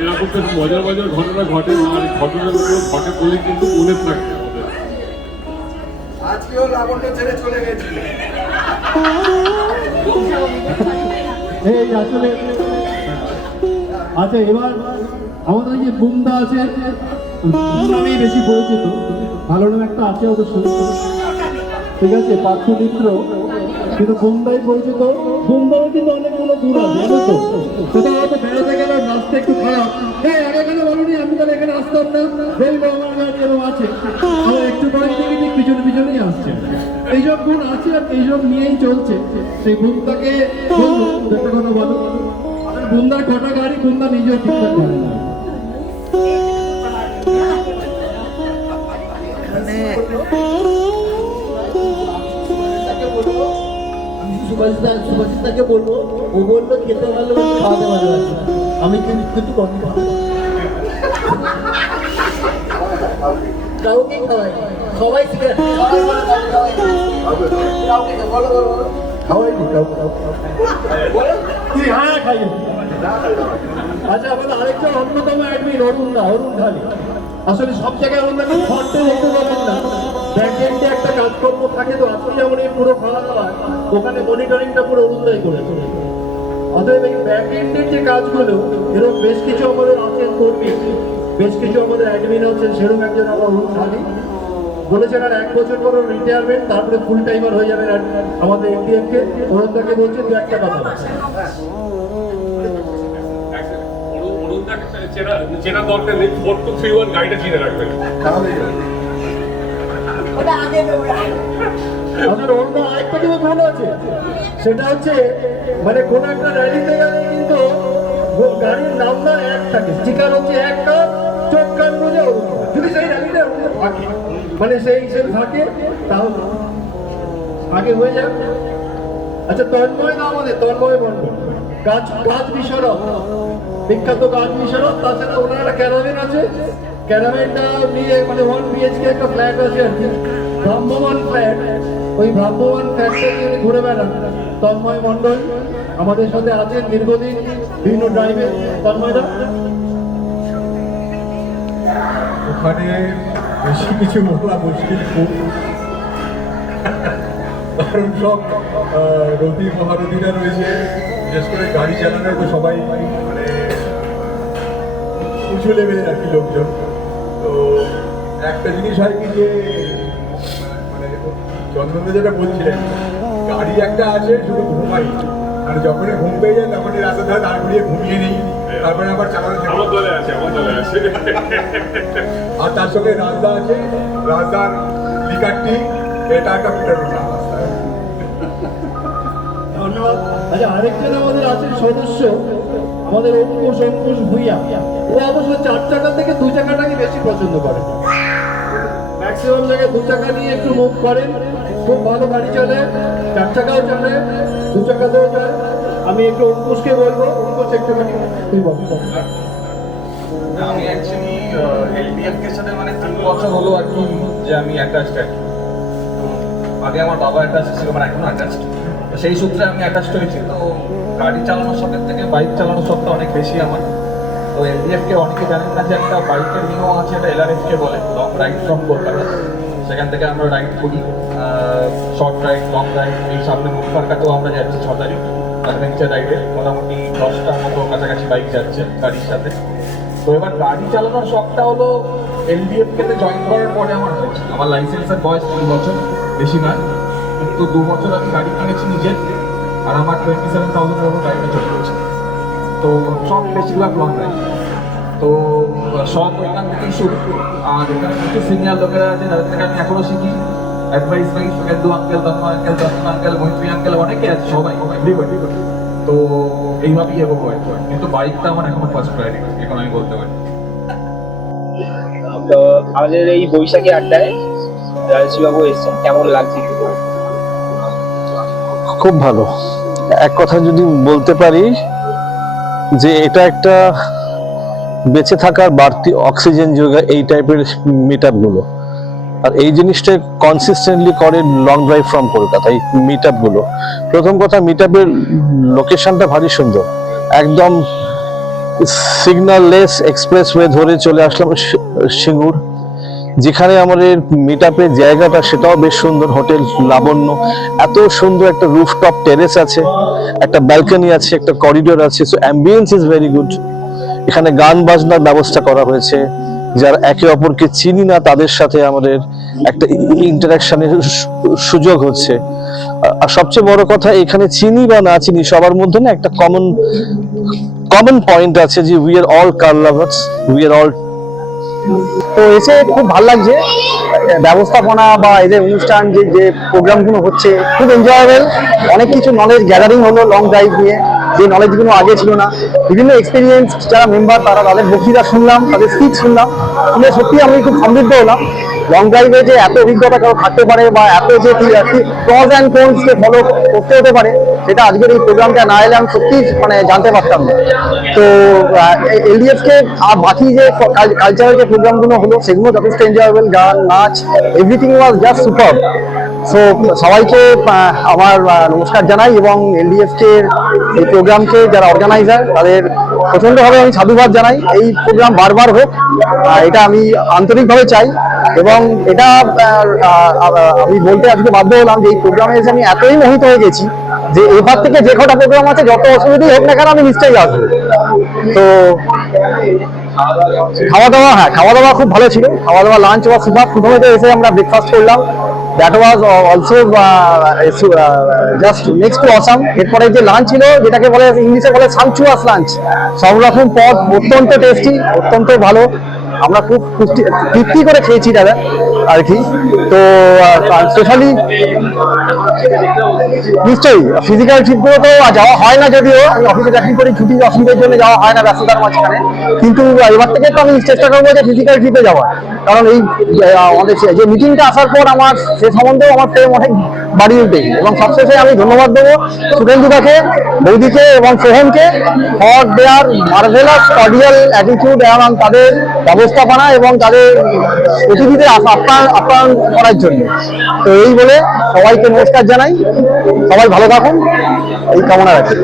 এরকম বেশ মজার ঘটনা ঘটে, আর ঘটনাগুলো ঘটে বলে কিন্তু মনে থাকে আমাদের। আজকেও লাবণ্য ছেড়ে চলে গেছিল। এই আসলে আচ্ছা, এবার আমাদের যে বুমদা আছে, নামেই বেশি পরিচিত, ভালো নাম একটা আছে অবশ্যই, ঠিক আছে, পার্থ মিত্র, কিন্তু বুমদাই পরিচিত। বুমদাও কিন্তু অনেকগুলো দূর আছে, জানো তো, কোথাও হয়তো বেড়াতে গেলে রাস্তা একটু খারাপ, হ্যাঁ আগে এখানে বলুনি, আমি তাহলে এখানে আসতাম না, বলবো আমার গাড়ি এরকম আছে, আমার একটু পরে দেখি ঠিক পিছনে পিছনেই আসছে। এইসব গুণ আছে আর এইসব নিয়েই চলছে। সেই বুমদাকে বলবো একটা কথা বলো, বুমদার কটা গাড়ি বুমদা নিজেও ঠিকঠাক করে না। সুভাষিতাকে বলবো, ও বললো খেতে ভালোবাসি, খাওয়াতে ভালোবাসি, আমি কিন্তু কম কাউকে খাওয়াই, সবাই খাওয়াইনি তুই, হ্যাঁ খাইয়ে। আচ্ছা, আমাদের আরেকজন অন্যতম অ্যাডমিন অরুণ ঢালি, আসলে সব জায়গায় ওনাকে ফ্রন্টে দেখতে পাবেন না, ব্যাকএন্ডে একটা কাজকর্ম থাকে, তো আপনি যেমন এই পুরো খাওয়া দাওয়া ওখানে মনিটরিংটা পুরো অরুণদাই করেছে। অতএব এই ব্যাকএন্ডের যে কাজগুলো, এরকম বেশ কিছু আমাদের আছেন কর্মী, বেশ কিছু আমাদের অ্যাডমিন আছেন, সেরকম একজন আমার অরুণ ঢালি বলেছেন আর 1 বছর পর রিটায়ারমেন্ট, তারপরে ফুল টাইমার হয়ে যাবেন আমাদের এনডিএফকে। অরুণদাকে বলছে দু একটা কথা চেনা দরকার নেই, 4231 গাড়িটা চিনে রাখবেন। আরেকটা কিন্তু ভালো আছে, সেটা হচ্ছে মানে কোন একটা র্যালিতে গেলে কিন্তু গাড়ির নাম না এক থাকে, স্টিকার হচ্ছে একটা, চোখ কান বুঝে যদি সেই র্যালিটা থাকে, মানে সেই হিসেবে থাকে, তাহলে আগে হয়ে যাবে। আচ্ছা, তন্ময় না আমাদের তন্ময় মন্ডল, গাছ বিশারক, বিখ্যাত গাছ বিশারক। তাছাড়া ওনার একটা ক্যারাভেন আছে, ক্যারাভেনটা নিয়ে মানে 1 BHK একটা ফ্ল্যাট আছে আর কি, ভ্রাম্যমান ফ্ল্যাট, ওই ভ্রাম্যমান ফ্ল্যাটটা নিয়ে ঘুরে বেড়ান তন্ময় মন্ডল আমাদের সাথে আছেন দীর্ঘদিন বিভিন্ন ড্রাইভে। তন্ময়দা ওখানে বেশি কিছু বলা মুশকিল খুব, কারণ সব রতি মহারথীরা রয়েছে, বিশেষ করে গাড়ি চালানোর তো সবাই মানে উঁচু লেভেলের আর কি লোকজন। তো একটা জিনিস হয় কি যে মানে চন্দ্রদা যেটা বলছিলেন, গাড়ি একটা আছে শুধু ঘুমাই, আর যখনই ঘুম পেয়ে যায় তখনই রাস্তা ধারে দাঁড় ঘুরিয়ে ঘুমিয়ে নেই, তারপরে আবার চালানো আছে। আর তার সঙ্গে রাজদা আছে, রাজদার লিকারটি এটা একটা প্রেরণা। ধন্যবাদ। আচ্ছা, আরেকজন আমাদের আছেন সদস্য, আমাদের অঙ্কুশ ভূঁইয়া, ও অবশ্য 4 চাকা থেকে 2 চাকাটাকে বেশি পছন্দ করে, ম্যাক্সিমাম জায়গায় 2 চাকা নিয়ে একটু মুভ করেন, খুব ভালো গাড়ি চলে, 4 চাকাও চলে, 2 চাকাতেও যায়। আমি একটু অঙ্কুশকে বলবো, অঙ্কুশ একটুখানি তুই বল। আমি অ্যাকচুয়ালি এলডিএফ এর সাথে মানে 3 বছর হলো আর কি যে আমি অ্যাটাচড আর কি। আগে আমার বাবা অ্যাটাচড ছিল, মানে এখনো অ্যাটাচড, তো সেই সূত্রে আমি অ্যাটাচড হয়েছি। তো গাড়ি চালানোর শখের থেকে বাইক চালানোর শখটা অনেক বেশি আমার। তো এলডিএফকে অনেকে জানেন না যে একটা বাইকের নিয়ম আছে, এটা LRF-কে বলে, লং রাইড ফ্রম কলকাতা। সেখান থেকে আমরা রাইড করি, শর্ট রাইড, লং রাইড। এই সামনে মুখপারকাতেও আমরা যাচ্ছি 6 তারিখ অ্যাডভেঞ্চার রাইডে, মোটামুটি 10টার মতো কাছাকাছি বাইক যাচ্ছে গাড়ির সাথে। তো এবার গাড়ি চালানোর শখটা হলো এলডিএফকে জয়েন করার পরে আমার হয়েছে। আমার লাইসেন্সের বয়স 3 বছর, বেশি নয়, কিন্তু 2 বছর আমি গাড়ি কিনেছি নিজের, আর আমার 27,000 এর গাড়িটা চলছে। তো সব বেশিরভাগ লং রাইড, তো সব ওইখান থেকেই শুরু। আর এখানে কিছু সিনিয়র লোকেরা আছে যাদের থেকে আমি এখনো শিখি, অ্যাডভাইস পাই, সুকেন্দু আঙ্কেল, তন্ময় আঙ্কেল, দর্শন আঙ্কেল, মৈত্রী আঙ্কেল, অনেকে আছে, সবাই এভরিবডি। তো এইভাবেই এগোবো আর কি। কিন্তু বাইকটা আমার এখনো ফার্স্ট প্রায়োরিটি, এখন আমি বলতে পারি। তো আমাদের এই বৈশাখী আড্ডায় রাজবাবু এসেছেন, কেমন লাগছে? খুব ভালো। এক কথা যদি বলতে পারি যে এটা একটা বেঁচে থাকার বাড়তি অক্সিজেন যোগায় এই টাইপের মিট আপ গুলো, আর এই জিনিসটা কনসিস্টেন্টলি করে লং ড্রাইভ ফ্রম কলকাতা। এই মিট আপ গুলো, প্রথম কথা মিট আপের লোকেশনটা ভারী সুন্দর, একদম সিগন্যাল লেস এক্সপ্রেসওয়ে ধরে চলে আসলাম সিঙ্গুর। যেখানে আমাদের মিট আপের জায়গাটা সেটাও বেশ সুন্দর, হোটেল লাবণ্য। এত সুন্দর একটা রুফটপ টেরেস আছে, একটা ব্যালকনি আছে, একটা করিডোর আছে, so ambience is very good. এখানে গান বাজনার ব্যবস্থা করা হয়েছে, যারা একে অপরকে চিনি না তাদের সাথে আমাদের একটা ইন্টারাকশনের সুযোগ হচ্ছে। আর সবচেয়ে বড় কথা, এখানে চিনি বা না চিনি সবার মধ্যে না একটা কমন পয়েন্ট আছে যে we are all car lovers, we are all. তো এসে খুব ভালো লাগছে, ব্যবস্থাপনা বা এদের অনুষ্ঠান যে প্রোগ্রামগুলো হচ্ছে খুব এনজয়েবল। অনেক কিছু নলেজ গ্যাদারিং হলো লং ড্রাইভ নিয়ে, যে নলেজগুলো আগে ছিল না। বিভিন্ন এক্সপিরিয়েন্স যারা মেম্বার তাদের বক্তৃতা শুনলাম, তাদের স্পিচ শুনলাম, শুনে সত্যি আমি খুব সমৃদ্ধ হলাম। লং ড্রাইভে যে এত অভিজ্ঞতা কারো থাকতে পারে বা এত যে প্রস অ্যান্ড কনসকে ফলো করতে হতে পারে, সেটা আজকের এই প্রোগ্রামটা না এলে আমি সত্যি মানে জানতে পারতাম না। তো এলডিএফকে আর বাকি যে কালচারাল যে প্রোগ্রামগুলো হলো সেগুলো যথেষ্ট এনজয়েবল, গান নাচ everything was just super. So সবাইকে আমার নমস্কার জানাই এবং এলডিএফকে এই প্রোগ্রামকে যারা অর্গানাইজার তাদের প্রচণ্ডভাবে আমি সাধুবাদ জানাই। এই প্রোগ্রাম বারবার হোক, এটা আমি আন্তরিকভাবে চাই। এবং এটা আমি বলতে আজকে বাধ্য হলাম যে এই প্রোগ্রামে এসে আমি এতই মোহিত হয়ে গেছি যে এবার থেকে যে কটা প্রোগ্রাম আছে যত অসুবিধাই হোক না কেন আমি নিশ্চয়ই আসবো। তো খাওয়া দাওয়া খুব ভালো ছিল। খাওয়া দাওয়া লাঞ্চ ওয়াজ সুপার। প্রথমে তো এসে আমরা ব্রেকফাস্ট করলাম, that was also just next to awesome. এরপরে যে লাঞ্চ ছিল, যেটাকে বলে ইংলিশে বলে সামচুয়াস লাঞ্চ, সব রকম পদ অত্যন্ত টেস্টি, অত্যন্ত ভালো। আমরা খুব তৃপ্তি করে খেয়েছি দাদা আর কি। তো স্পেশালি নিশ্চয়ই ফিজিক্যাল ট্রিপগুলো তো যাওয়া হয় না, যদিও আমি অফিসে চাকরি করি, ছুটি অসুবিধার জন্য যাওয়া হয় না ব্যস্ততার মাঝখানে। কিন্তু এবার থেকে তো আমি চেষ্টা করবো যে ফিজিক্যাল ট্রিপে যাওয়ার, কারণ এই আমাদের যে মিটিংটা আসার পর আমার সে সম্বন্ধেও আমার প্রেম অনেক বাড়িয়ে উঠেছে। এবং সবশেষে আমি ধন্যবাদ দেবো শুভেন্দুদাকে, বৌদিকে এবং সোহনকে for their marvellous cordial attitude এবং তাদের ব্যবস্থাপনা এবং তাদের অতিথিদের আপ্যায়ন করার জন্য। তো এই বলে সবাইকে নমস্কার জানাই, সবাই ভালো থাকুন এই কামনা রাখি।